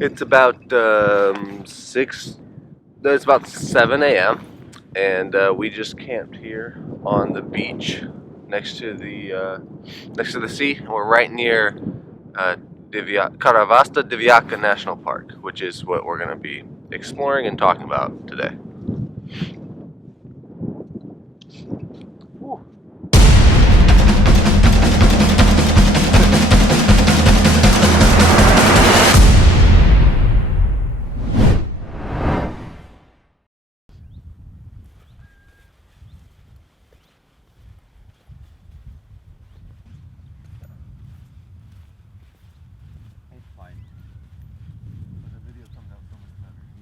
It's about 7 a.m. and we just camped here on the beach next to the sea. We're right near Divjakë-Karavasta National Park, which is what we're going to be exploring and talking about today.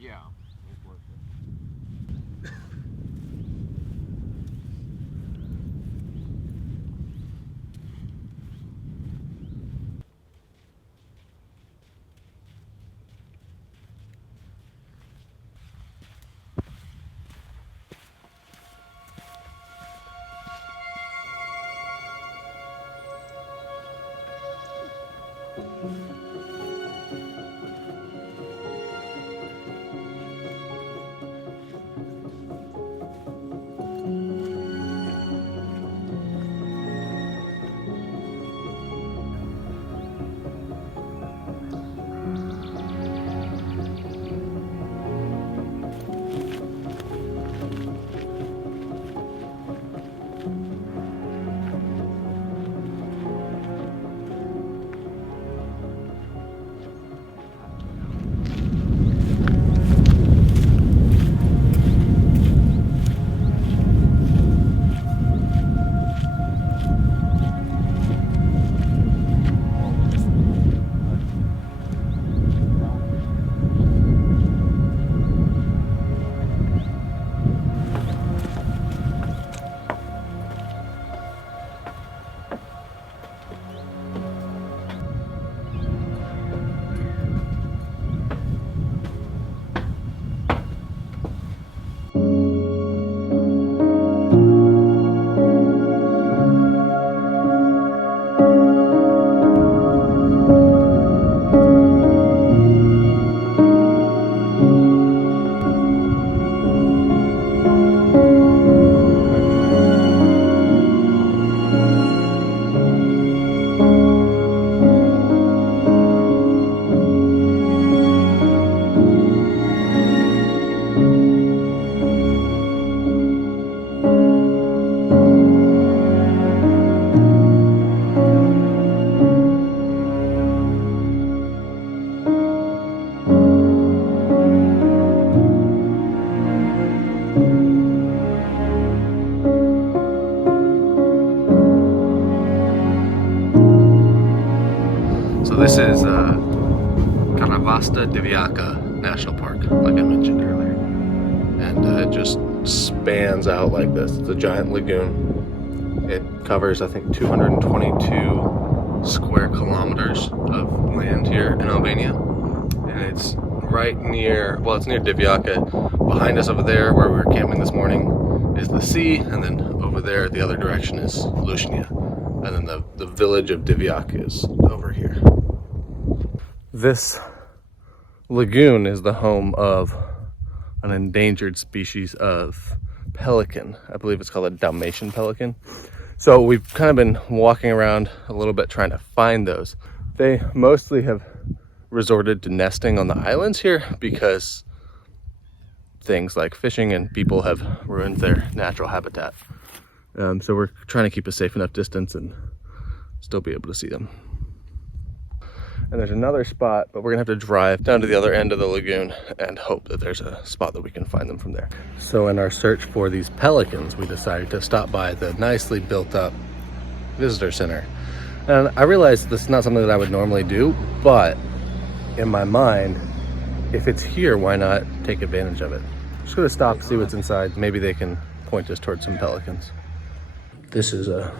Yeah, it's worth it. So this is Karavasta National Park, like I mentioned earlier. And it just spans out like this. It's a giant lagoon. It covers, I think, 222 square kilometers of land here in Albania. And it's right near, well, it's near Divjakë. Behind us over there, where we were camping this morning, is the sea. And then over there, the other direction is Lushnja. And then the village of Divjakë is over here. This lagoon is the home of an endangered species of pelican. I believe it's called a Dalmatian pelican. So we've kind of been walking around a little bit trying to find those. They mostly have resorted to nesting on the islands here because things like fishing and people have ruined their natural habitat. So we're trying to keep a safe enough distance and still be able to see them. And there's another spot, but we're gonna have to drive down to the other end of the lagoon and hope that there's a spot that we can find them from there. So in our search for these pelicans, we decided to stop by the nicely built up visitor center. And I realized this is not something that I would normally do, but in my mind, if it's here, why not take advantage of it? Just gonna stop, see what's inside. Maybe they can point us towards some pelicans. This is a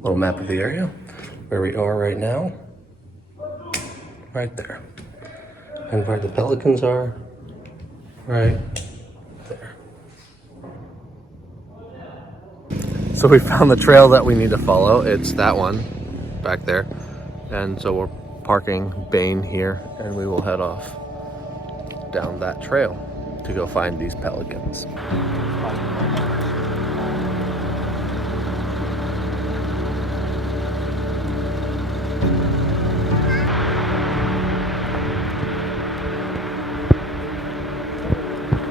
little map of the area where we are right now. Right there. And where the pelicans are, right there. So we found the trail that we need to follow. It's that one back there. And so we're parking bane here, and we will head off down that trail to go find these pelicans.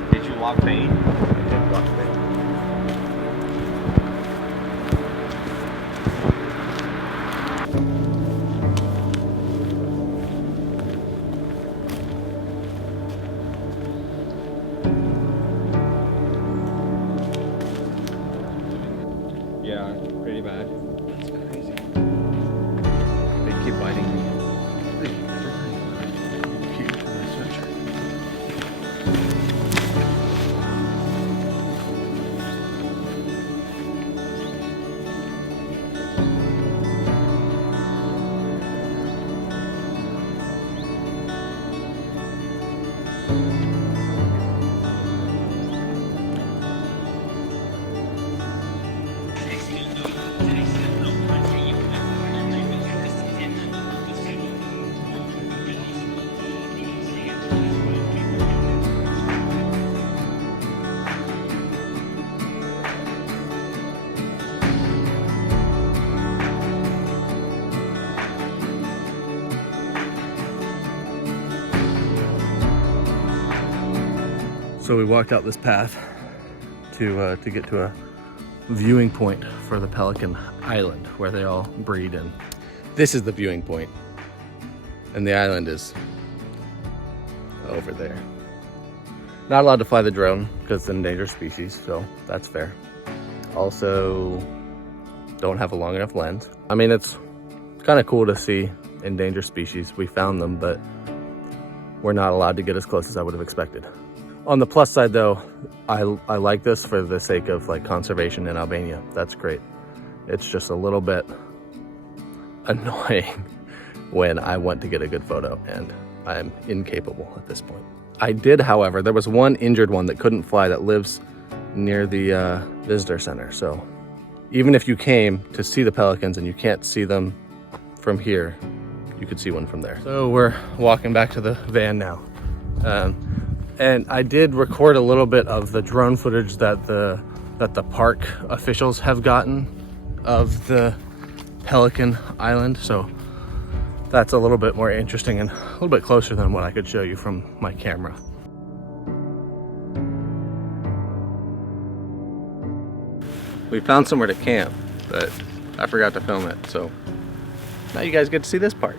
Did you lock bait? I did lock bait. Yeah, pretty bad. That's crazy. They keep biting me. Keep my sweatshirt. So we walked out this path to get to a viewing point for the Pelican Island where they all breed, and this is the viewing point, and the island is over there. Not allowed to fly the drone because it's an endangered species, so that's fair. Also, don't have a long enough lens. I mean, it's kind of cool to see endangered species. We found them, but we're not allowed to get as close as I would have expected. On the plus side though, I like this for the sake of like conservation in Albania. That's great. It's just a little bit annoying when I want to get a good photo and I'm incapable at this point. I did, however, there was one injured one that couldn't fly that lives near the visitor center. So even if you came to see the pelicans and you can't see them from here, you could see one from there. So we're walking back to the van now. And I did record a little bit of the drone footage that the park officials have gotten of the Pelican Island. So that's a little bit more interesting and a little bit closer than what I could show you from my camera. We found somewhere to camp, but I forgot to film it. So now you guys get to see this part.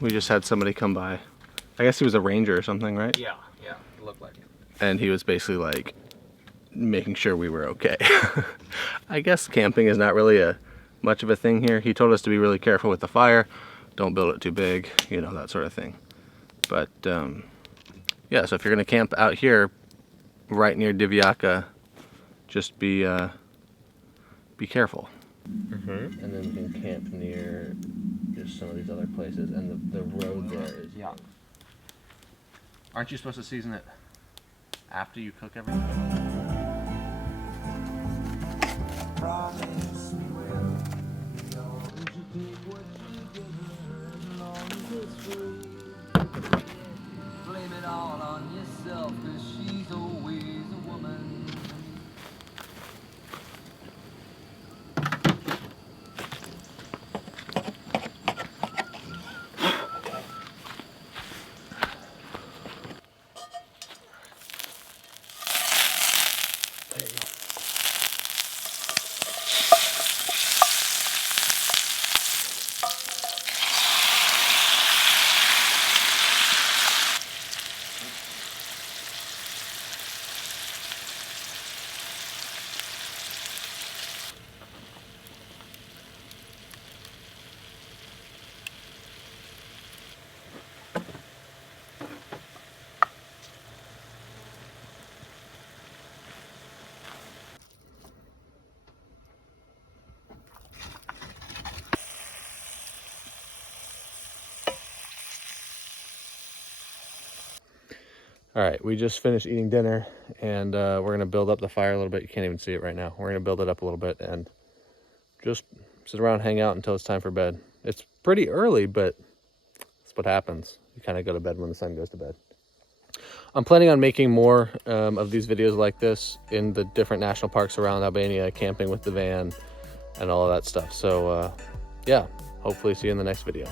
We just had somebody come by. I guess he was a ranger or something, right? Yeah, it looked like it. And he was basically like making sure we were okay. I guess camping is not really much of a thing here. He told us to be really careful with the fire. Don't build it too big, you know, that sort of thing. But yeah, so if you're gonna camp out here right near Divjakë, just be careful. Mm-hmm. And then we can camp near just some of these other places, and the road there is. Yeah. Aren't you supposed to season it after you cook everything? Blame it all on yourself, 'cause she's always a woman. All right, we just finished eating dinner, and we're gonna build up the fire a little bit. You can't even see it right now. We're gonna build it up a little bit and just sit around, hang out until it's time for bed. It's pretty early, but that's what happens. You kind of go to bed when the sun goes to bed. I'm planning on making more of these videos like this in the different national parks around Albania, camping with the van and all of that stuff. So yeah, hopefully see you in the next video.